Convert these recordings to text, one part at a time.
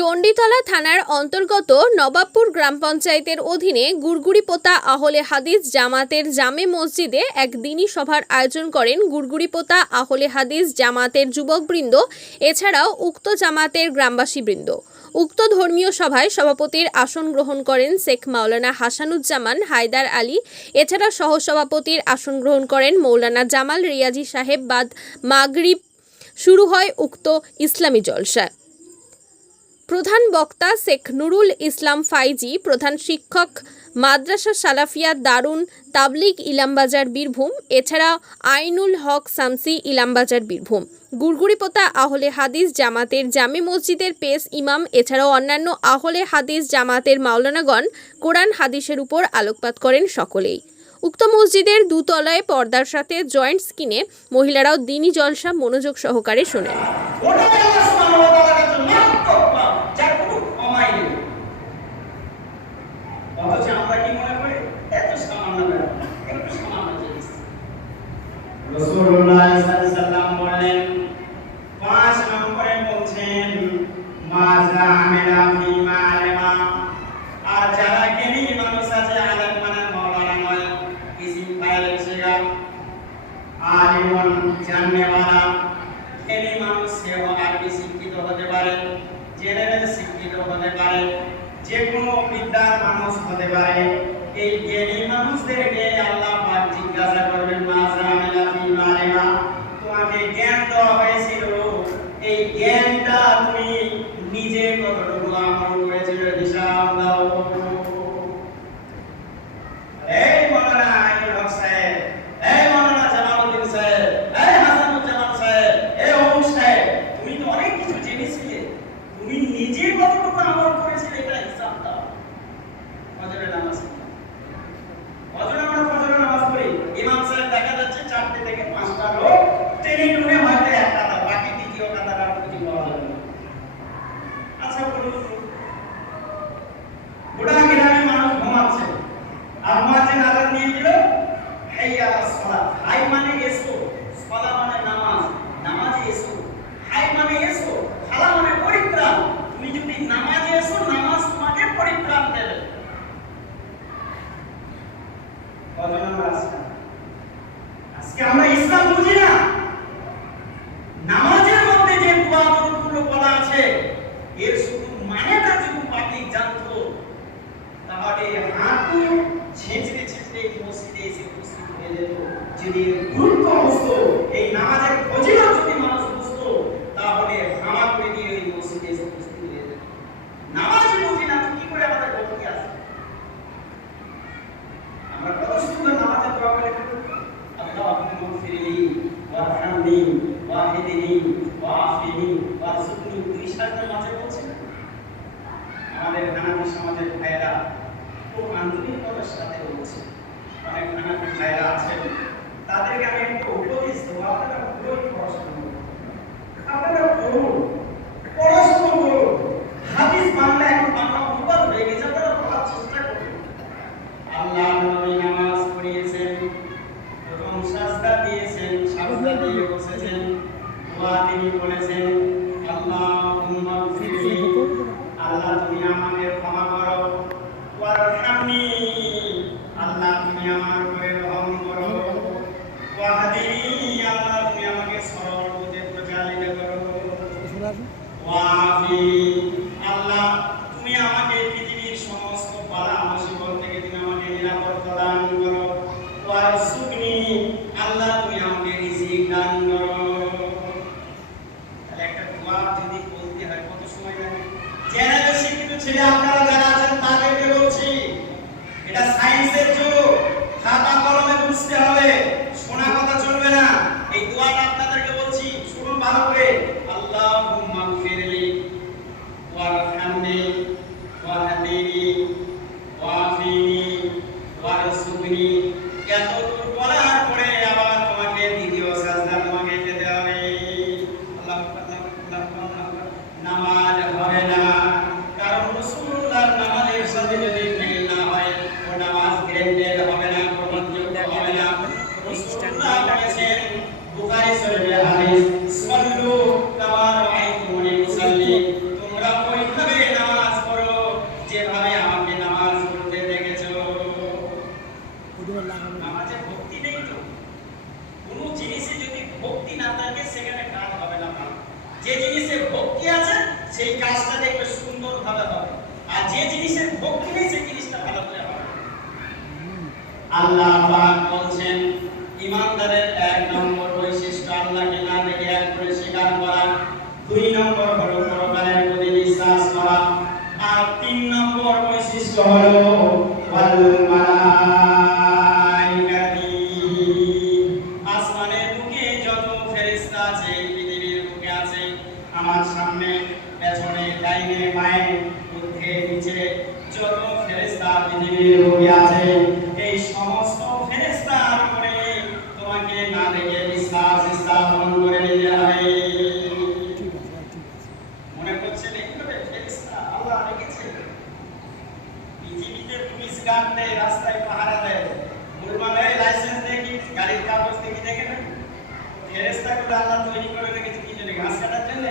চণ্ডীতলা থানার অন্তর্গত নবাবপুর গ্রাম পঞ্চায়েতের অধীনে গুড়গুড়িপোতা আহলে হাদিস জামাতের জামে মসজিদে এক দিনী সভার আয়োজন করেন গুড়গুড়িপোতা আহলে হাদিস জামাতের যুবকবৃন্দ, এছাড়াও উক্ত জামাতের গ্রামবাসীবৃন্দ। উক্ত ধর্মীয় সভায় সভাপতির আসন গ্রহণ করেন শেখ মাওলানা হাসানুজ্জামান হায়দার আলী, এছাড়া সহসভাপতির আসন গ্রহণ করেন মৌলানা জামাল রিয়াজি সাহেব বাদ মাগরিব। শুরু হয় উক্ত ইসলামী জলসা। প্রধান বক্তা শেখ নুরুল ইসলাম ফাইজি, প্রধান শিক্ষক মাদ্রাসা সালাফিয়া দারুণ তাবলিগ ইলামবাজার বীরভূম, এছাড়া আইনুল হক সামসি ইলামবাজার বীরভূম। গুড়গুড়িপোতা আহলে হাদিস জামাতের জামে মসজিদের পেস ইমাম, এছাড়াও অন্যান্য আহলে হাদিস জামাতের মাওলানাগণ কোরআন হাদিসের উপর আলোকপাত করেন সকলেই। উক্ত মসজিদের দুতলায় পর্দার সাথে জয়েন্ট স্কিনে মহিলারাও দিনী জলসা মনোযোগ সহকারে শোনেন। Rasulullah sallallahu alaihi হাঁটু ছেঁচড়ে ছেঁচড়ে মসজিদে এসে উপস্থিত হয়ে যেত। যদি গুরুত্ব বুঝতো, এই নামাজের ফজিলত যদি মানুষ বুঝতো, তাহলে হামা করে দিয়ে এই মসজিদে এসে উপস্থিত হয়ে যেত। নামাজই বুঝি না কি করে আমাদের ভক্তি আসে আমরা কত সুন্দর নামাজের দোয়া করে আল্লাহুম্মা গফিরলি ওয়ারহামনি, ওয়াহদিনি ওয়াআফিনি ওয়ারযুকনি দুই সাথে মাঝে বলছে আমাদের হানাফি সমাজের ভাইয়েরা খুব আন্তরিকতার সাথে বলছে। অনেক হানাফি ভাইয়েরা আছেন। তাদেরকে আমি একটু উপদেশ দেবো। আপনারা বই পড়াশোনা করুন আপনারা পড়ুন। পড়াশোনা করুন। হাদিস বাংলা এখন বাংলা অনুবাদ হয়ে গেছে। আপনারা পড়ার চেষ্টা করুন। আল্লাহ নবী নামাজ পড়িয়েছেন প্রথম সাজদা দিয়েছেন, সাজদা দিয়ে বসেছেন, দোয়া তিনি বলেছেন আল্লাহুম্মা ফিরলি আল্লাহ তুমি আমাকে ক্ষমা করো ওয়ারহামনি আল্লাহ তুমি আমার উপরে রহম করো ওয়াহদিনি আল্লাহ তুমি আমাকে সরল পথে প্রচারিত করো ওয়াফি আল্লাহ তুমি আমাকে পৃথিবীর সমস্ত বালা মুসিবত থেকে তুমি আমাকে নিরাপদ প্রদান করো ওয়ারসুকনি আল্লাহ তুমি আমাকে রিজিক দান করো তাহলে একটা দোয়া যদি বলতে হয় কত সময় লাগে জেনারেল শিক্ষিত ছেলে আপনারা যারা আছেন তাদেরকে বলছি এটা সায়েন্সের যুগ খাতা কলমে বুঝতে হবে শোনা কথা চলবে না এই দোয়াটা আপনাদেরকে বলছি শুনুন ভালো করে আল্লাহুম্মা গফিরলি ওয়ারহামনি ওয়াহদিনি ওয়াফিনি ওয়ারসুকনি এতটুকু বলার পরে আবার তোমাকে দ্বিতীয় সাজদা তোমাকে যেতে হবে আল্লাহ নামাজ হবে না কারণ রাসূলুল্লাহ নামাজের সাথে যদি মিল না হয় ও কোনো জিনিসে যদি ভক্তি না থাকে, সেখানে যে জিনিসে ভক্তি আছে, সেই কাজটা দেখবে সুন্দরভাবে হবে। আর যে জিনিসের ভক্তি নেই, সেই জিনিসটা ভালো করে আল্লাহ পাক বলছেন, ইমানদারের এক নম্বর বৈশিষ্ট্য আল্লাহকে না দেখে এক করে স্বীকার করা, দুই নম্বর হলো পরকালের প্রতি বিশ্বাস করা, আর তিন নম্বর বৈশিষ্ট্য হলো পুলিশ দেয় রাস্তায় পাহারা দেয়। মুরমান এই লাইসেন্স দেখি গাড়ির কাগজ দেখি দেখে না ফেরেস্তা গুলো আল্লাহ তৈরি করে রেখেছে, কি জন্য? ঘাস কাটার জন্য?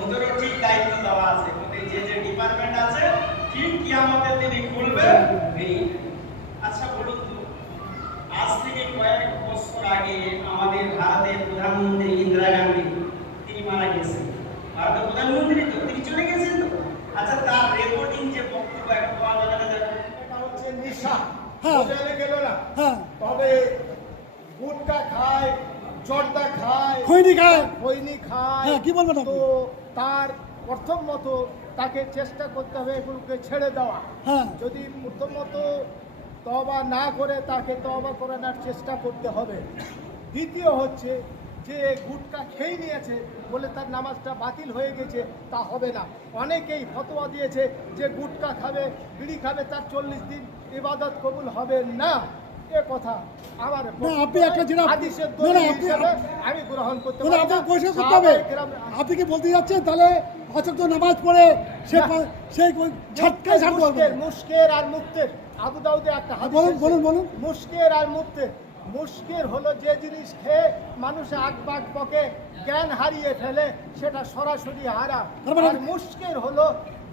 ওদেরও ঠিক দায়িত্ব দেওয়া আছে ওদের যে যে ডিপার্টমেন্ট আছে, ঠিক কিয়ামতের দিনে খুলবে? আচ্ছা বলুন তো, আজ থেকে কয়েক বছর আগে আমাদের ভারতের প্রধানমন্ত্রী ইন্দিরা গান্ধী, তিনি মারা গেছেন। ভারতের প্রধানমন্ত্রী তো, তিনি চলে গেছেন তো? আচ্ছা তার রেকর্ডিং যে বক্তব্য এখন পাওয়া যাবে না যাবে না? এটা হচ্ছে নেশা হ্যাঁ। বোঝালে গেল না। হ্যাঁ। তবে গুটকা খায় জর্দা খায় খৈনি খায়। খৈনি খায়। হ্যাঁ, কি বলবেন তো তার প্রথম মতো তাকে চেষ্টা করতে হবে এগুলোকে ছেড়ে দেওয়া। যদি প্রথমত তবা না করে তাকে তবা করানোর চেষ্টা করতে হবে। দ্বিতীয় হচ্ছে যে গুটকা খেয়ে নিয়েছে বলে তার নামাজটা বাতিল হয়ে গেছে তা হবে না। অনেকেই ফতোয়া দিয়েছে যে গুটকা খাবে বিড়ি খাবে তার চল্লিশ দিন ইবাদত কবুল হবে না। এ কথা আমার আপনি একটা যেটা- আমি গ্রহণ করতে আপনাকে পরিষ্কার করতে হবে। আপনি কি বলতে যাচ্ছেন? তাহলে অচক নামাজ পড়ে সে সেই ছাড়তে পারবে মুস্কের আর মুক্তের। আবু দাউদে একটা বলুন, বলুন, বলুন। মুস্কের আর মুক্তের। মুস্কের হলো যে জিনিস খেয়ে মানুষ আগ বাগ বকে জ্ঞান হারিয়ে ফেলে সেটা সরাসরি হারা। আর মুস্কের হলো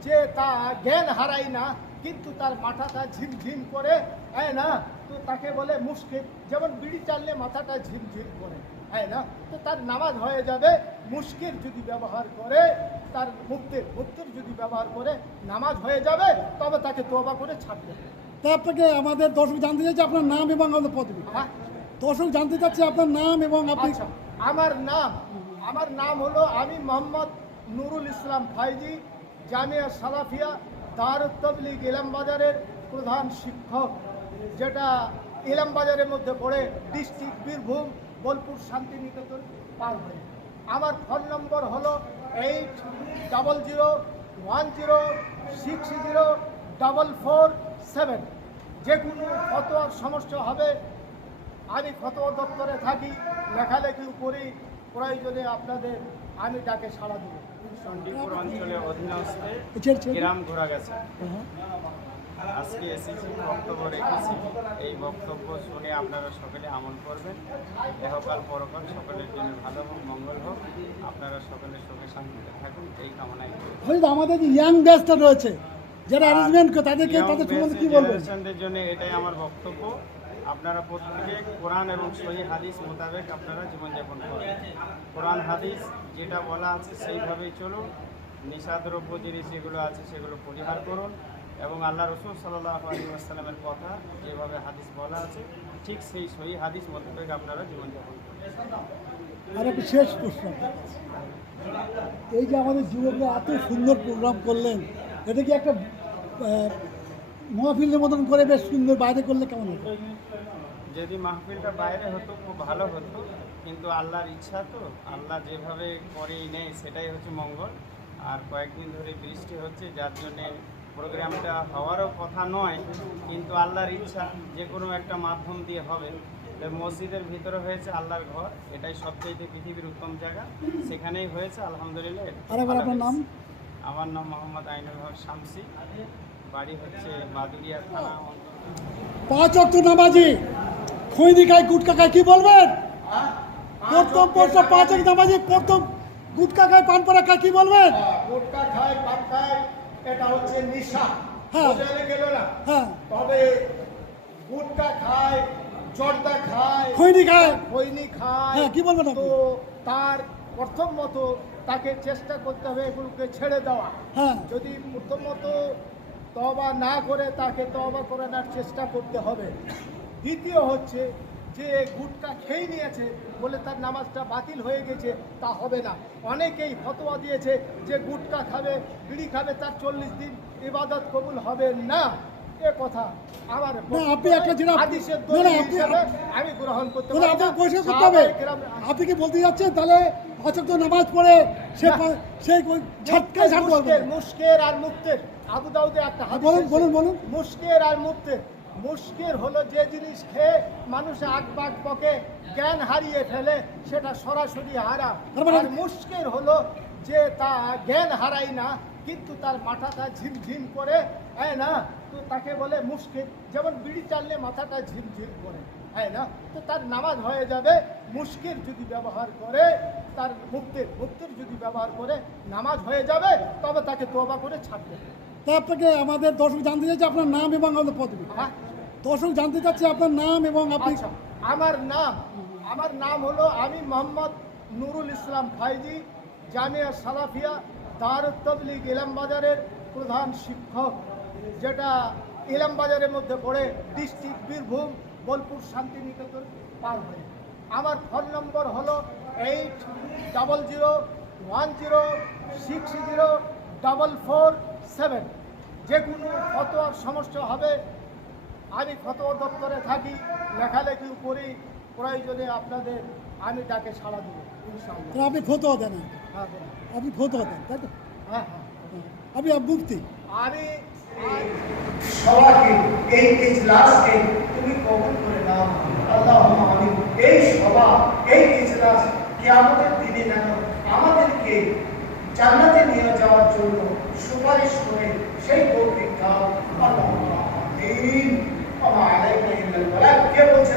যে তা জ্ঞান হারায় না কিন্তু তার মাথাটা ঝিমঝিম করে হ্যাঁ না তো তাকে বলে মুশকিল। যেমন বিড়ি চাললে মাথাটা ঝিমঝিম করে হ্যাঁ না তো তার নামাজ হয়ে যাবে। মুশকিল যদি ব্যবহার করে তার মুক্তের মুক্তের যদি ব্যবহার করে নামাজ হয়ে যাবে তবে তাকে তোবা করে ছাড়বে তা আপনাকে আমাদের দর্শক জানতে চাইছে আপনার নাম এবং আমাদের পদবি। দর্শক জানতে চাচ্ছে আপনার নাম এবং আপনি আচ্ছা আমার নাম আমার নাম হলো আমি মোহাম্মদ নুরুল ইসলাম ফাইজি জামিয়া সালাফিয়া দারুত তবলিগ ইলাম বাজারের প্রধান শিক্ষক যেটা ইলাম বাজারের মধ্যে পড়ে ডিস্ট্রিক্ট বীরভূম বোলপুর শান্তিনিকেতন পার হয়ে। আমার ফোন নম্বর হলো eight double zero one zero six zero double four seven যে কোনো ফতোয়ার সমস্যা হবে আমি ফতোয়া দপ্তরে থাকি লেখালেখিও করি প্রয়োজনে আপনাদের আমি তাকে সাড়া দেবো। চণ্ডীপুর অধীনস্থে ছেড়ে ছেড়ে গ্রাম ঘোরা গেছে। হ্যাঁ। আজকে এসেছি বক্তব্য রেখেছি। এই বক্তব্য শুনে আপনারা সকলে আমল করবেন। দেহকাল পরকাল সকলের জন্য ভালো হোক মঙ্গল হোক। আপনারা সকলে সুখে শান্তিতে থাকুন। এই হয়তো আমাদের যে ইয়াং ব্যাচটা রয়েছে যারা অ্যারেঞ্জমেন্ট করে তাদেরকে তাদের সম্বন্ধে কি বলবেন? জন্য এটাই আমার বক্তব্য। আপনারা প্রত্যেকে কোরআন এবং সহি হাদিস মোতাবেক আপনারা জীবনযাপন করুন। কোরআন হাদিস যেটা বলা আছে সেইভাবেই চলুন। নিষাদ্রব্য জিনিস যেগুলো আছে সেগুলো পরিহার করুন এবং আল্লাহ রসুল সাল্লাহ আলী আসসালামের কথা যেভাবে হাদিস বলা আছে ঠিক সেই সহি হাদিস মোতাবেক আপনারা জীবনযাপন করুন। আর একটা শেষ প্রশ্ন এই যে আমাদের যুবকরা এত সুন্দর প্রোগ্রাম করলেন এটা কি একটা মহাফিলের মতন করে বেশ সুন্দর বাইরে করলে কেমন হতো? যদি মাহফিলটা বাইরে হতো খুব ভালো হতো। কিন্তু আল্লাহর ইচ্ছা তো আল্লাহ যেভাবে করেই নেয় সেটাই হচ্ছে মঙ্গল। আর কয়েকদিন ধরে বৃষ্টি হচ্ছে যার জন্যে প্রোগ্রামটা হওয়ারও কথা নয় কিন্তু আল্লাহর ইচ্ছা যে কোনো একটা মাধ্যম দিয়ে হবে। মসজিদের ভিতরে হয়েছে আল্লাহর ঘর এটাই সবচেয়ে পৃথিবীর উত্তম জায়গা। সেখানেই হয়েছে আলহামদুলিল্লাহ আর আপনার নাম? আমার নাম মোহাম্মদ আইনুল হক শামসি। বাড়ি হচ্ছে বাদুরিয়া থানা পাঁচ অক্ট নামাজি। খৈনি খায় গুটকা খায় কি বলবেন? প্রথম প্রশ্ন পাঁচ অক্ট নামাজি প্রথম গুটকা খায় পান পরা খায় কি বলবেন? গুটকা খায় পান খায় এটা হচ্ছে নিশা। হ্যাঁ। গেল না। হ্যাঁ। তবে গুটকা খায় জর্দা খায় খৈনি খায়। খৈনি খায়। হ্যাঁ, কি বলবেন? তো তার প্রথমত তাকে চেষ্টা করতে হবে এগুলোকে ছেড়ে দেওয়া। হ্যাঁ। যদি প্রথমত তবা না করে তাকে তবা করানোর চেষ্টা করতে হবে। দ্বিতীয় হচ্ছে যে গুটকা খেয়ে নিয়েছে বলে তার নামাজটা বাতিল হয়ে গেছে তা হবে না। অনেকেই ফতোয়া দিয়েছে যে গুটকা খাবে বিড়ি খাবে তার চল্লিশ দিন ইবাদত কবুল হবে না। এ কথা আমার আপনি একটা যেটা- হাদিসের দলিল হিসেবে আমি গ্রহণ করতে পারি আপনি কি বলতে যাচ্ছেন? তাহলে অচক তো নামাজ পড়ে সে সে ঝটকায় ঝাড় করবে। মুশকের আর মুক্তের। আবু দাউদে একটা হাদিস বলুন, বলুন, বলুন। মুশকের আর মুক্তের। মুশকের হলো যে জিনিস খেয়ে মানুষ আগ বাগ পকে জ্ঞান হারিয়ে ফেলে সেটা সরাসরি হারা আর মুশকের হলো যে তা জ্ঞান হারায় না কিন্তু তার মাথাটা ঝিমঝিম করে। হ্যাঁ না তো তাকে বলে মুশকিল। যেমন বিড়ি চাললে মাথাটা ঝিমঝিম করে। হ্যাঁ না তো তার নামাজ হয়ে যাবে। মুশকিল যদি ব্যবহার করে তার মুক্তের মুক্তের যদি ব্যবহার করে নামাজ হয়ে যাবে তবে তাকে তোবা করে ছাড়বে তা আপনাকে আমাদের দর্শক জানতে চাইছে আপনার নাম এবং আমাদের পদবি। দর্শক জানতে চাচ্ছে আপনার নাম এবং আপনি আচ্ছা আমার নাম আমার নাম হলো আমি মোহাম্মদ নুরুল ইসলাম ফাইজি জামিয়া সালাফিয়া দারুত তবলিগ ইলাম বাজারের প্রধান শিক্ষক যেটা ইলাম বাজারের মধ্যে পড়ে ডিস্ট্রিক্ট বীরভূম বোলপুর শান্তিনিকেতন পার হয়ে। আমার ফোন নম্বর হলো eight double zero one zero six zero double four seven যে কোনো ফতোয়ার সমস্যা হবে। আমি ফতোয়া দপ্তরে থাকি লেখালেখি করি প্রয়োজনে আপনাদের আমি তাকে সাড়া দেবো আপনি ফতোয়া দেন হ্যাঁ আপনি ফতোয়া দেন তাই তো? হ্যাঁ হ্যাঁ আপনি মুফতি? আমি সবাইকে এই ইজলাসকে তুমি কবুল করে নাও। আল্লাহ আমি এই সভা এই ইজলাস কিয়ামতের জান্নাতে নিয়ে যাওয়ার জন্য সুপারিশ করে সেই কর্তৃক দাও আল্লাহ আমিন। আমা আলাইকা ইল্লাল কে বলছেন? এটা